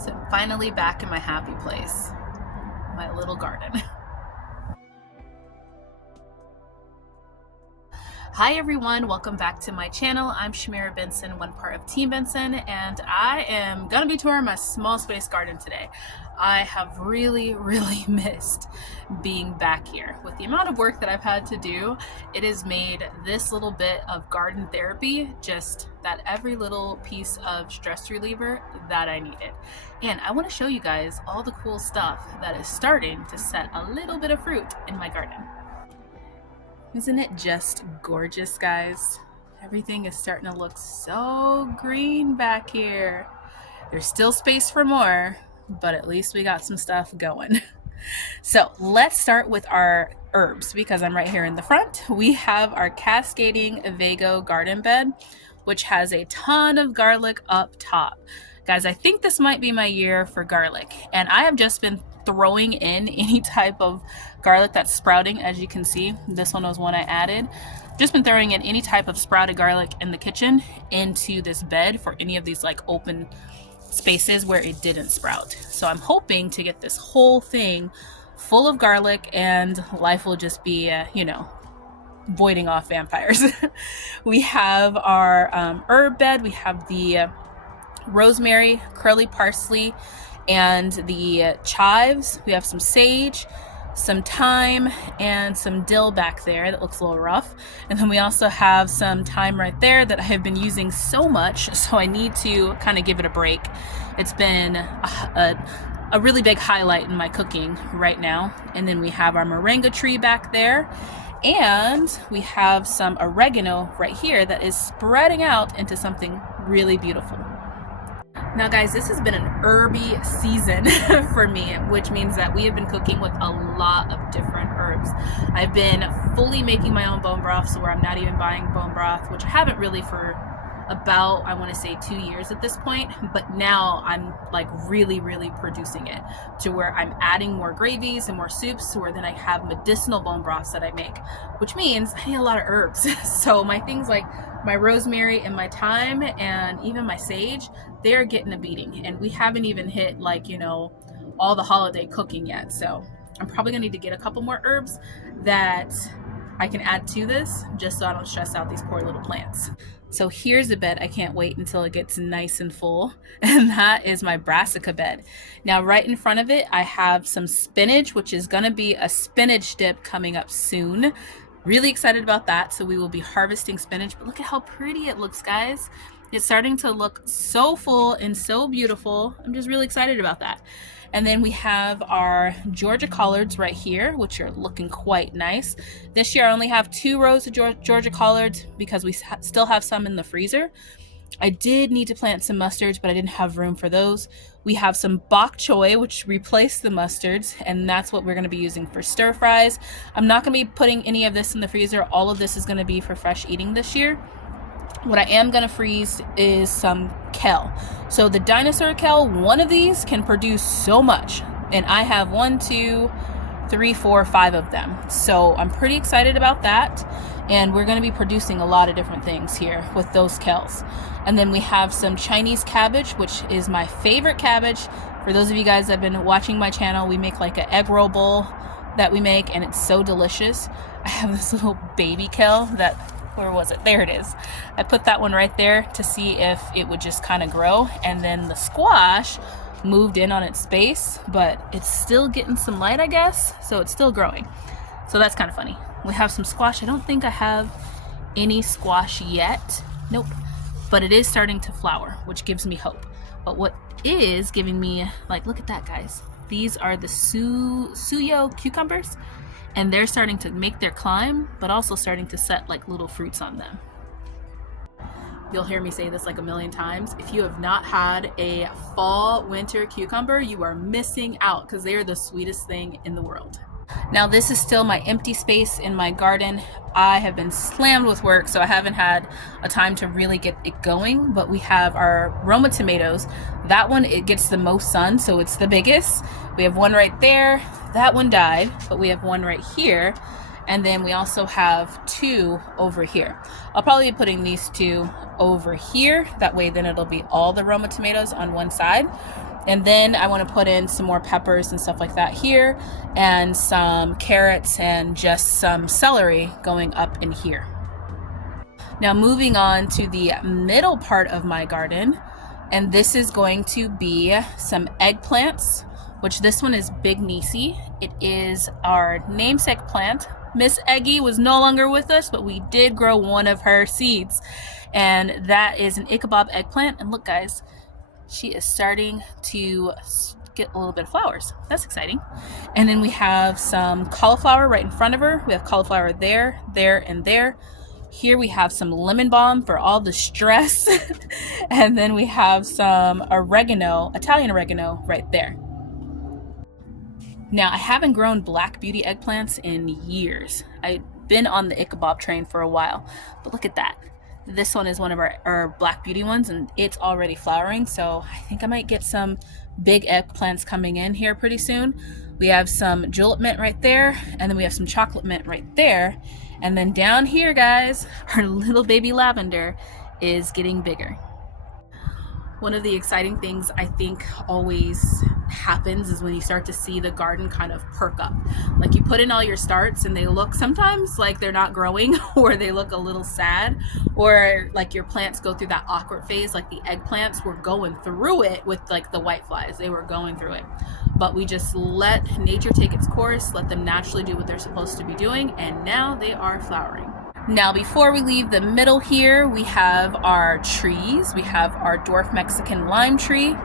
So I'm finally back in my happy place, my little garden. Hi everyone, welcome back to my channel. I'm Shamira Benson, one part of Team Benson, and I am gonna be touring my small space garden today. I have really missed being back here. With the amount of work that I've had to do, it has made this little bit of garden therapy just that every little piece of stress reliever that I needed. And I want to show you guys all the cool stuff that is starting to set a little bit of fruit in my garden. Isn't it just gorgeous, guys? Everything is starting to look so green back here. There's still space for more, but at least we got some stuff going. So let's start with our herbs because I'm right here in the front. We have our cascading Vego garden bed, which has a ton of garlic up top. Guys, I think this might be my year for garlic, and I have just been throwing in any type of garlic that's sprouting. As you can see, this one was one I added. Just been throwing in any type of sprouted garlic in the kitchen into this bed for any of these like open spaces where it didn't sprout. So I'm hoping to get this whole thing full of garlic and life will just be, voiding off vampires. We have our herb bed. We have the rosemary, curly parsley, and the chives. We have some sage, some thyme, and some dill back there that looks a little rough. And then we also have some thyme right there that I have been using so much, so I need to kind of give it a break. It's been a really big highlight in my cooking right now. And then we have our moringa tree back there. And we have some oregano right here that is spreading out into something really beautiful. Now guys, this has been an herby season for me, which means that we have been cooking with a lot of different herbs. I've been fully making my own bone broth, so where I'm not even buying bone broth, which I haven't really for about, I want to say 2 years at this point, but now I'm like really producing it to where I'm adding more gravies and more soups to where then I have medicinal bone broths that I make, which means I need a lot of herbs. So my things like my rosemary and my thyme and even my sage, they're getting a beating, and we haven't even hit like, all the holiday cooking yet. So I'm probably gonna need to get a couple more herbs that I can add to this just so I don't stress out these poor little plants. So here's a bed I can't wait until it gets nice and full, and that is my brassica bed. Now right in front of it I have some spinach, which is gonna be a spinach dip coming up soon. Really excited about that. So we will be harvesting spinach, but look at how pretty it looks, guys. It's starting to look so full and so beautiful. I'm just really excited about that. And then we have our Georgia collards right here, which are looking quite nice. This year I only have 2 rows of Georgia collards because we still have some in the freezer. I did need to plant some mustards, but I didn't have room for those. We have some bok choy, which replaced the mustards, and that's what we're going to be using for stir fries. I'm not going to be putting any of this in the freezer. All of this is going to be for fresh eating this year. What I am going to freeze is some kale. So the dinosaur kale, one of these can produce so much, and I have 1, 2, 3, 4, 5 of them. So I'm pretty excited about that, and we're going to be producing a lot of different things here with those kales. And then we have some Chinese cabbage, which is my favorite cabbage. For those of you guys that have been watching my channel, we make like an egg roll bowl that we make, and it's so delicious. I have this little baby kale that, where was it? There it is. I put that one right there to see if it would just kind of grow. And then the squash moved in on its space, but it's still getting some light, I guess. So it's still growing. So that's kind of funny. We have some squash. I don't think I have any squash yet. Nope. But it is starting to flower, which gives me hope. But what is giving me, like, look at that, guys. These are the suyo cucumbers. And they're starting to make their climb, but also starting to set like little fruits on them. You'll hear me say this like a million times. If you have not had a fall winter cucumber, you are missing out because they are the sweetest thing in the world. Now this is still my empty space in my garden. I have been slammed with work, so I haven't had a time to really get it going, but we have our Roma tomatoes. That one, it gets the most sun, so it's the biggest. We have one right there. That one died, but we have one right here. And then we also have 2 over here. I'll probably be putting these 2 over here. That way then it'll be all the Roma tomatoes on one side. And then I want to put in some more peppers and stuff like that here, and some carrots and just some celery going up in here. Now moving on to the middle part of my garden, and this is going to be some eggplants, which this one is Big Nisi. It is our namesake plant. Miss Eggy was no longer with us, but we did grow one of her seeds, and that is an Ichabod eggplant. And look guys, she is starting to get a little bit of flowers. That's exciting. And then we have some cauliflower right in front of her. We have cauliflower there, there, and there. Here we have some lemon balm for all the stress. And then we have some oregano, Italian oregano right there. Now I haven't grown black beauty eggplants in years. I've been on the Ichabod train for a while, but look at that. This one is one of our black beauty ones, and it's already flowering, so I think I might get some big eggplants coming in here pretty soon. We have some julep mint right there, and then we have some chocolate mint right there. And then down here, guys, our little baby lavender is getting bigger. One of the exciting things I think always happens is when you start to see the garden kind of perk up. Like you put in all your starts and they look sometimes like they're not growing, or they look a little sad, or like your plants go through that awkward phase. Like the eggplants were going through it with like the whiteflies, they were going through it. But we just let nature take its course, let them naturally do what they're supposed to be doing, and now they are flowering. Now before we leave the middle here, we have our trees. We have our dwarf Mexican lime tree.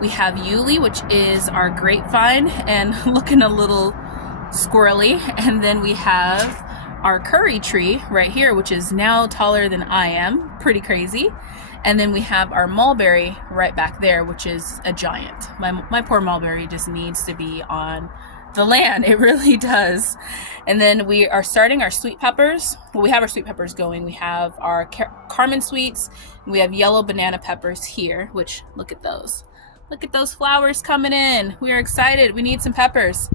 We have Yuli, which is our grapevine and looking a little squirrely. And then we have our curry tree right here, which is now taller than I am. Pretty crazy. And then we have our mulberry right back there, which is a giant. My poor mulberry just needs to be on the land. It really does. And then we are starting our sweet peppers. Well, we have our sweet peppers going. We have our Carmen sweets. And we have yellow banana peppers here, which look at those. Look at those flowers coming in. We are excited. We need some peppers.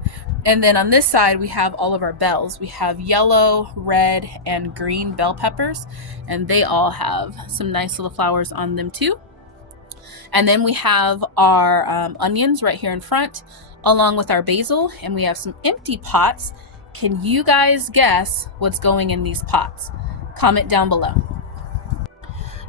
And then on this side, we have all of our bells. We have yellow, red, and green bell peppers, and they all have some nice little flowers on them too. And then we have our onions right here in front, along with our basil, and we have some empty pots. Can you guys guess what's going in these pots? Comment down below.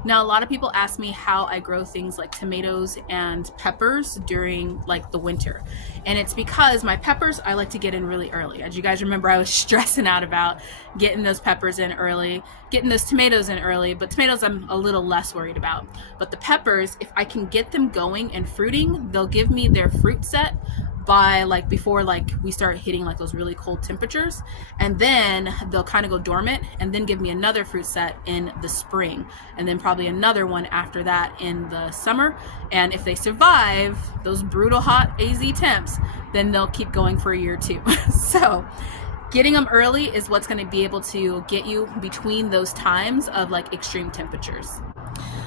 Now, a lot of people ask me how I grow things like tomatoes and peppers during like the winter. And it's because my peppers, I like to get in really early. As you guys remember, I was stressing out about getting those peppers in early, getting those tomatoes in early, but tomatoes I'm a little less worried about. But the peppers, if I can get them going and fruiting, they'll give me their fruit set by like before like we start hitting like those really cold temperatures, and then they'll kind of go dormant and then give me another fruit set in the spring, and then probably another one after that in the summer. And if they survive those brutal hot AZ temps, then they'll keep going for a year or two. So getting them early is what's going to be able to get you between those times of like extreme temperatures.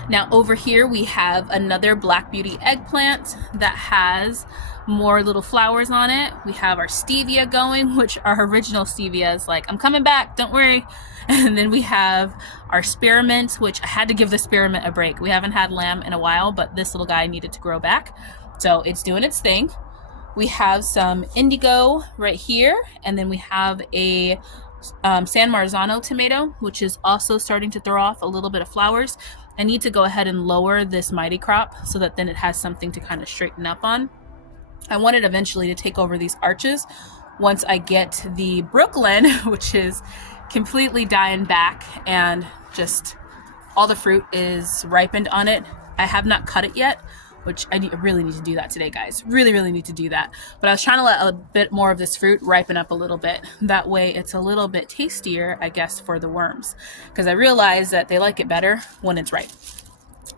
Now over here we have another Black Beauty eggplant that has more little flowers on it. We have our stevia going, which our original stevia is like, I'm coming back, don't worry. And then we have our spearmint, which I had to give the spearmint a break. We haven't had lamb in a while, but this little guy needed to grow back, so it's doing its thing. We have some indigo right here, and then we have a San Marzano tomato, which is also starting to throw off a little bit of flowers. I need to go ahead and lower this mighty crop so that then it has something to kind of straighten up on. I wanted eventually to take over these arches once I get the Brooklyn, which is completely dying back and just all the fruit is ripened on it. I have not cut it yet, which I really need to do that today, guys. Really need to do that. But I was trying to let a bit more of this fruit ripen up a little bit. That way it's a little bit tastier, I guess, for the worms, because I realize that they like it better when it's ripe.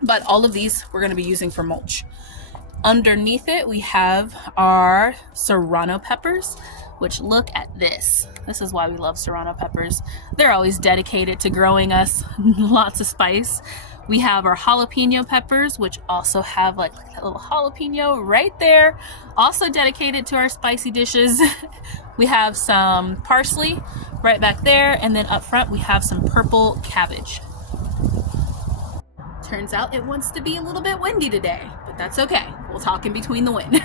But all of these we're going to be using for mulch. Underneath it, we have our serrano peppers, which look at this. This is why we love serrano peppers. They're always dedicated to growing us lots of spice. We have our jalapeno peppers, which also have like a little jalapeno right there, also dedicated to our spicy dishes. We have some parsley right back there, and then up front we have some purple cabbage. Turns out it wants to be a little bit windy today, but that's okay. We'll talk in between the wind.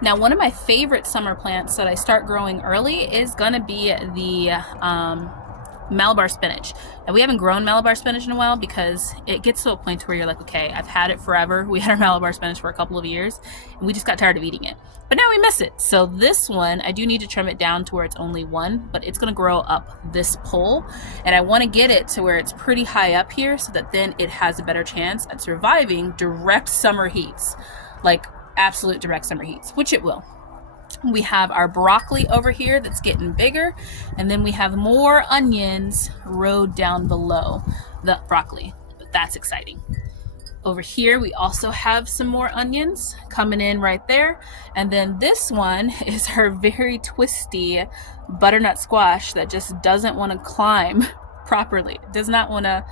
Now, one of my favorite summer plants that I start growing early is gonna be the Malabar spinach. Now, we haven't grown Malabar spinach in a while because it gets to a point where you're like, okay, I've had it forever. We had our Malabar spinach for a couple of years and we just got tired of eating it. But now we miss it. So this one, I do need to trim it down to where it's only one, but it's gonna grow up this pole. And I wanna get it to where it's pretty high up here so that then it has a better chance at surviving direct summer heats, like absolute direct summer heats, which it will. We have our broccoli over here that's getting bigger, and then we have more onions rowed down below the broccoli, but that's exciting. Over here we also have some more onions coming in right there, and then this one is her very twisty butternut squash that just doesn't want to climb properly. It does not want to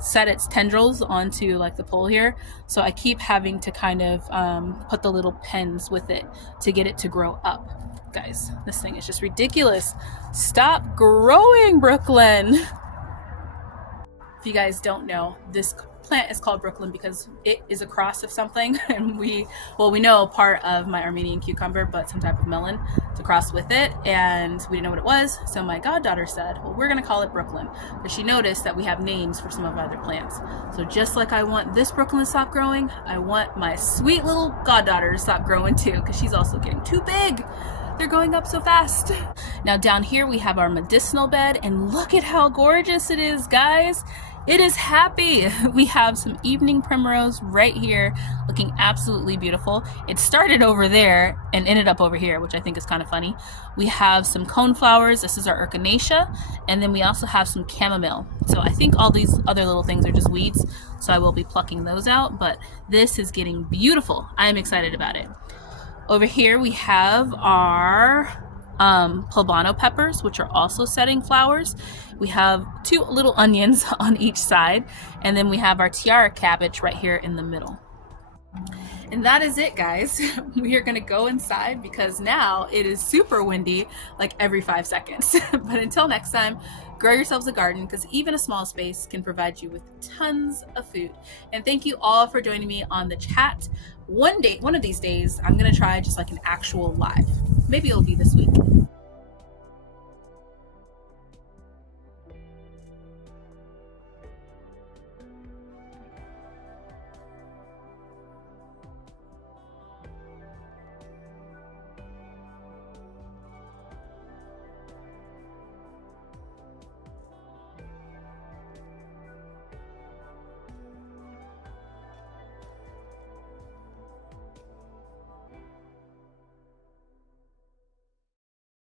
set its tendrils onto like the pole here, so I keep having to kind of put the little pins with it to get it to grow up. Guys, this thing is just ridiculous. Stop growing, Brooklyn. If you guys don't know, this plant is called Brooklyn because it is a cross of something, and we know part of my Armenian cucumber, but some type of melon to cross with it, and we didn't know what it was. So my goddaughter said, well, we're gonna call it Brooklyn, but she noticed that we have names for some of our other plants. So just like I want this Brooklyn to stop growing, I want my sweet little goddaughter to stop growing too, because she's also getting too big. They're going up so fast. Now down here we have our medicinal bed, and look at how gorgeous it is, guys. It is happy. We have some evening primrose right here looking absolutely beautiful. It started over there and ended up over here, which I think is kind of funny. We have some coneflowers. This is our echinacea, and then we also have some chamomile. So I think all these other little things are just weeds, so I will be plucking those out, but this is getting beautiful. I am excited about it. Over here we have our poblano peppers, which are also setting flowers. We have two little onions on each side, and then we have our tiara cabbage right here in the middle. And that is it, guys. We are gonna go inside because now it is super windy like every 5 seconds. But until next time, grow yourselves a garden, because even a small space can provide you with tons of food. And thank you all for joining me on the chat. One of these days, I'm gonna try just like an actual live. Maybe it'll be this week.